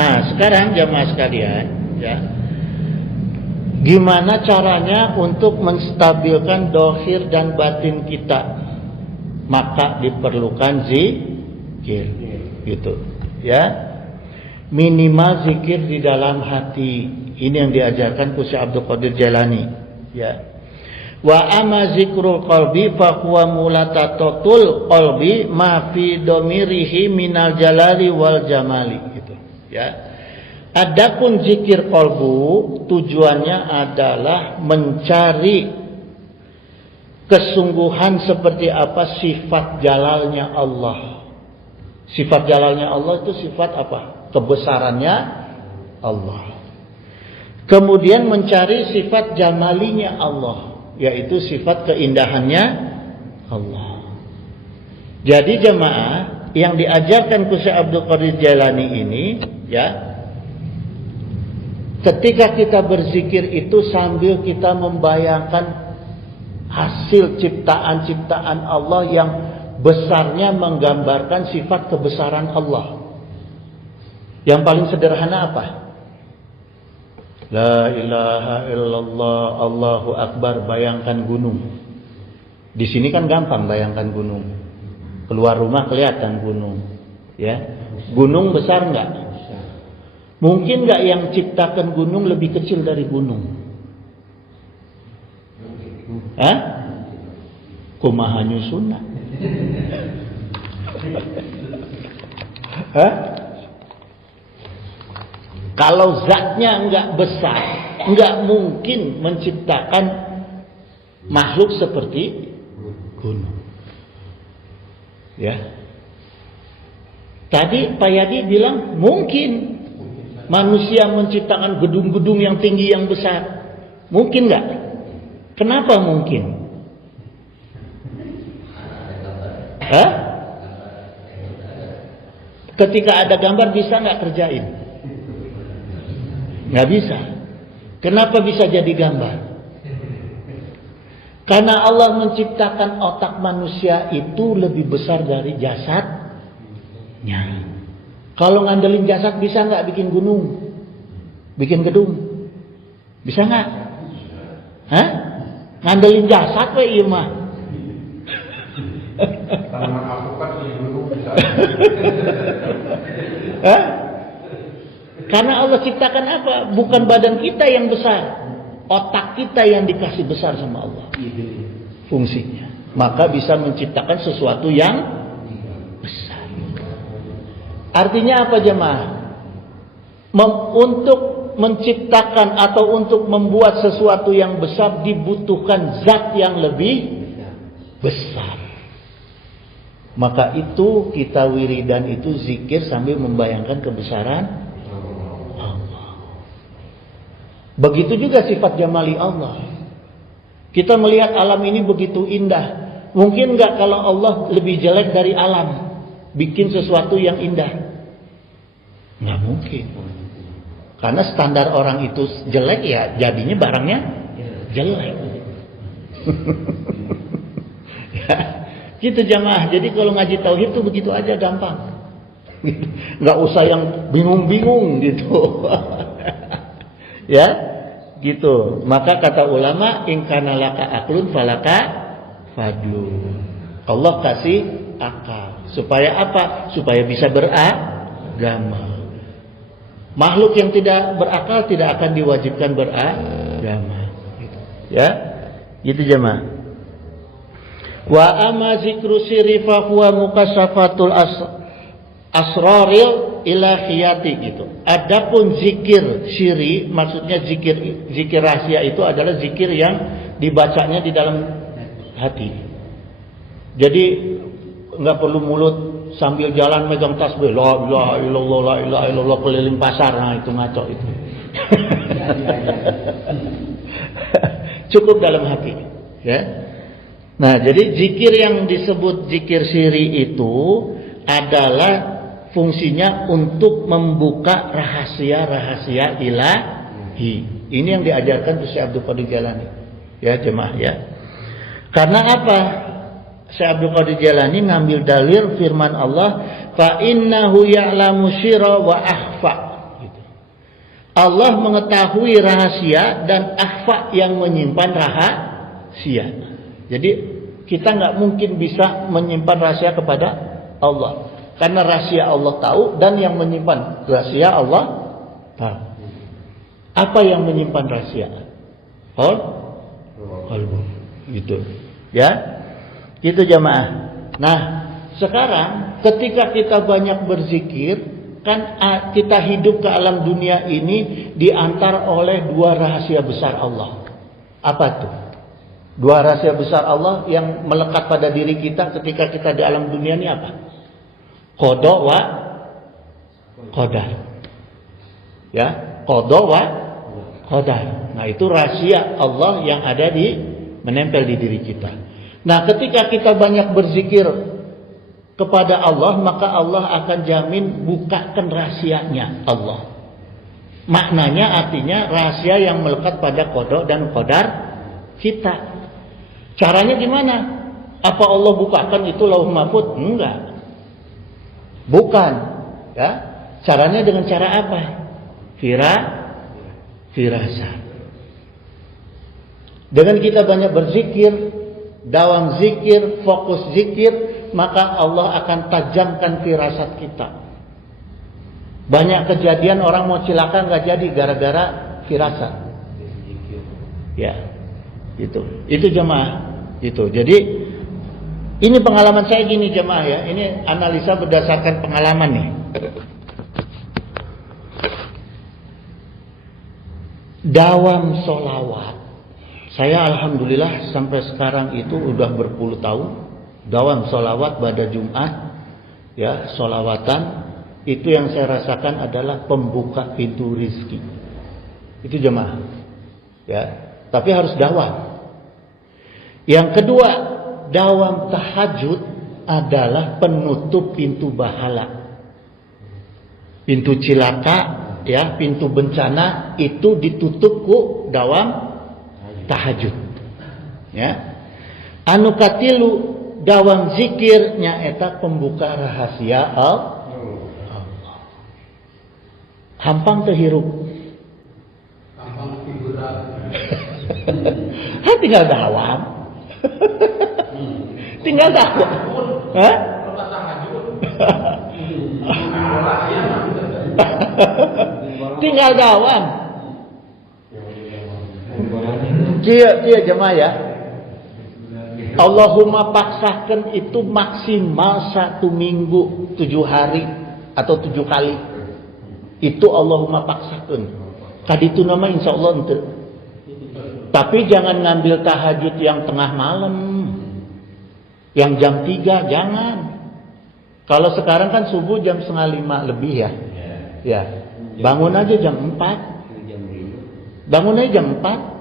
Nah, sekarang jamaah sekalian, ya. Gimana caranya untuk menstabilkan dohir dan batin kita? Maka diperlukan zikir, gitu, ya. Minimal zikir di dalam hati. Ini yang diajarkan ku Syekh Abdul Qadir Jailani, ya. Wa amma zikrul qalbi fa huwa mulatatatul qalbi ma fi domirihi minal jalali wal jamali, gitu, ya. Adapun zikir qalbu tujuannya adalah mencari kesungguhan seperti apa sifat jalalnya Allah. Sifat jalalnya Allah itu sifat apa? Kebesarannya Allah. Kemudian mencari sifat jamalinya Allah, yaitu sifat keindahannya Allah. Jadi jemaah, yang diajarkan ku Syekh Abdul Qadir Jailani ini, ya, ketika kita berzikir itu sambil kita membayangkan hasil ciptaan-ciptaan Allah yang besarnya menggambarkan sifat kebesaran Allah. Yang paling sederhana apa? La ilaha illallah, Allahu Akbar, bayangkan gunung. Di sini kan gampang bayangkan gunung. Keluar rumah kelihatan gunung, ya. Gunung besar enggak? Mungkin nggak yang ciptakan gunung lebih kecil dari gunung? Hah? Kumaha nyusuna? Hah? Kalau zatnya nggak besar, nggak mungkin menciptakan makhluk seperti gunung. Ya. Tadi Pak Yadi bilang mungkin manusia menciptakan gedung-gedung yang tinggi yang besar. Mungkin nggak? Kenapa mungkin? Hah? Ketika ada gambar bisa nggak kerjain? Nggak bisa. Kenapa bisa jadi gambar? Karena Allah menciptakan otak manusia itu lebih besar dari jasadnya. Kalau ngandelin jasad bisa nggak bikin gunung, bikin gedung, bisa nggak? Hah? Ngandelin jasad we ieu mah. Tanaman alpukat di gunung bisa. Hah? Karena Allah ciptakan apa? Bukan badan kita yang besar, otak kita yang dikasih besar sama Allah. Fungsinya, maka bisa menciptakan sesuatu yang besar. Artinya apa jemaah? Untuk menciptakan atau untuk membuat sesuatu yang besar dibutuhkan zat yang lebih besar. Maka itu kita wiridan itu zikir sambil membayangkan kebesaran Allah. Begitu juga sifat jamali Allah. Kita melihat alam ini begitu indah. Mungkin nggak kalau Allah lebih jelek dari alam? Bikin sesuatu yang indah, nggak mungkin. Karena standar orang itu jelek, ya jadinya barangnya jelek. Ya, gitu jamaah. Jadi kalau ngaji tauhid itu begitu aja, gampang. Nggak usah yang bingung-bingung gitu. Ya, gitu. Maka kata ulama, in kana laka aklun falaka fadlun. Allah kasih akal. Supaya apa? Supaya bisa beragama. Makhluk yang tidak berakal tidak akan diwajibkan beragama. Ya, gitu jemaah. Wa amma zikru sirri fa huwa mukassafatul asraril ilahiyati, gitu. Adapun zikir sirri, maksudnya zikir rahasia itu adalah zikir yang dibacanya di dalam hati. Jadi nggak perlu mulut sambil jalan megang tasbih la ilaha illallah la ilaha illallah keliling pasar. Nah, itu ngaco itu. Cukup dalam hati, ya. Nah, jadi zikir yang disebut zikir siri itu adalah fungsinya untuk membuka rahasia-rahasia ilahi. Ini yang diajarkan Syekh Abdul Qadir Jailani, ya jemaah, ya. Karena apa? Syekh Abdul Qadir Jailani ngambil dalil firman Allah, fa innahu ya'lamu sirra wa akhfa. Allah mengetahui rahasia dan akhfa yang menyimpan rahasia. Jadi kita nggak mungkin bisa menyimpan rahasia kepada Allah, karena rahasia Allah tahu dan yang menyimpan rahasia Allah tahu. Apa yang menyimpan rahasia? Qalbu. Gitu. Ya. Gitu jamaah. Nah, sekarang ketika kita banyak berzikir, kan kita hidup ke alam dunia ini diantar oleh dua rahasia besar Allah. Apa tuh? Dua rahasia besar Allah yang melekat pada diri kita ketika kita di alam dunia ini apa? Qada wa qadar. Ya, qada wa qadar. Nah, itu rahasia Allah yang ada menempel di diri kita. Nah, ketika kita banyak berzikir kepada Allah, maka Allah akan jamin bukakan rahasianya Allah. Maknanya artinya rahasia yang melekat pada qada dan qadar kita. Caranya gimana? Apa Allah bukakan itu lauh mahfuz? Enggak. Bukan. Ya. Caranya dengan cara apa? Firasat. Dengan kita banyak berzikir, dawam zikir, fokus zikir, maka Allah akan tajamkan firasat kita. Banyak kejadian orang mau cilaka nggak jadi gara-gara firasat. Ya, itu jemaah. Itu. Jadi ini pengalaman saya gini jemaah ya. Ini analisa berdasarkan pengalaman nih. Dawam sholawat. Saya alhamdulillah sampai sekarang itu udah berpuluh tahun dawam sholawat pada Jumat, ya, sholawatan itu yang saya rasakan adalah pembuka pintu rizki. Itu jemaah, ya. Tapi harus dawam. Yang kedua, dawam tahajud adalah penutup pintu bahala. Pintu cilaka, ya, pintu bencana itu ditutup ku dawam tahajud. Ya. Anu katilu dawam zikirnya eta pembuka rahasia Allah. Hampang teu hirup. Gampang figuran. Tinggal dawam. Tinggal dawam. Hah? Tinggal dawam. Dia jemaah ya. Allahumma paksakan itu maksimal 1 minggu 7 hari atau 7 kali. Itu Allahumma paksakan. Kaditu nama insya Allah ente. Tapi jangan ngambil tahajud yang tengah malam, yang jam 3 jangan. Kalau sekarang kan subuh jam 4:30 lebih ya. Ya. Bangun aja jam 4. Bangun aja jam 4.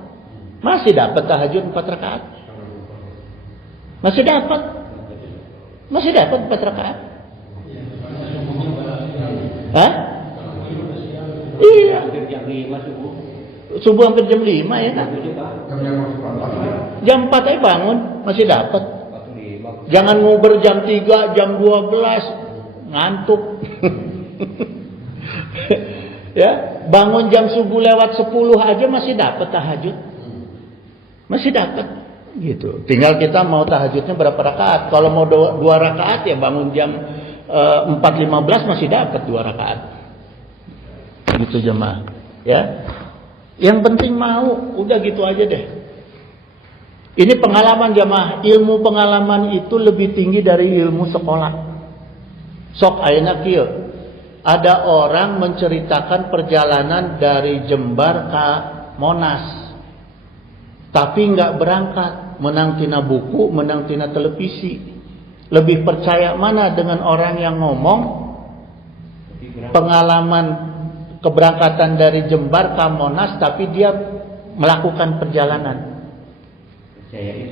Masih dapat tahajud 4 rakaat. Masih dapat 4 rakaat. Hah? Iya. Subuh hampir jam 5 ya kan? Jam 4 aja bangun, masih dapat. Jangan nguber jam 3, jam 12, ngantuk. Ya, bangun jam subuh lewat 10 aja masih dapat tahajud. Masih dapat gitu. Tinggal kita mau tahajudnya berapa rakaat. Kalau mau 2 rakaat ya bangun jam 4.15 masih dapat 2 rakaat. Gitu jemaah, ya. Yang penting mau, udah gitu aja deh. Ini pengalaman jemaah, ilmu pengalaman itu lebih tinggi dari ilmu sekolah. Sok ayeuna kieu. Ada orang menceritakan perjalanan dari Jember ke Monas. Tapi nggak berangkat, menang tina buku, menang tina televisi. Lebih percaya mana dengan orang yang ngomong pengalaman keberangkatan dari Jember ke Monas, tapi dia melakukan perjalanan.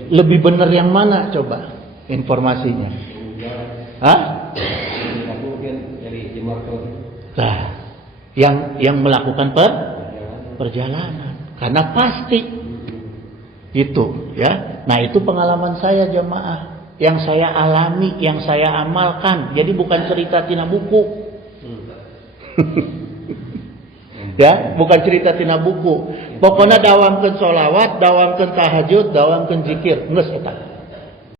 Lebih benar yang mana coba informasinya? Hah? Nah, yang melakukan perjalanan, karena pasti itu, ya. Nah itu pengalaman saya jemaah, yang saya alami, yang saya amalkan. Jadi bukan cerita tina buku. Ya, bukan cerita tina buku. Pokoknya dawamkeun sholawat, dawamkeun tahajud, dawamkeun zikir, geus eta.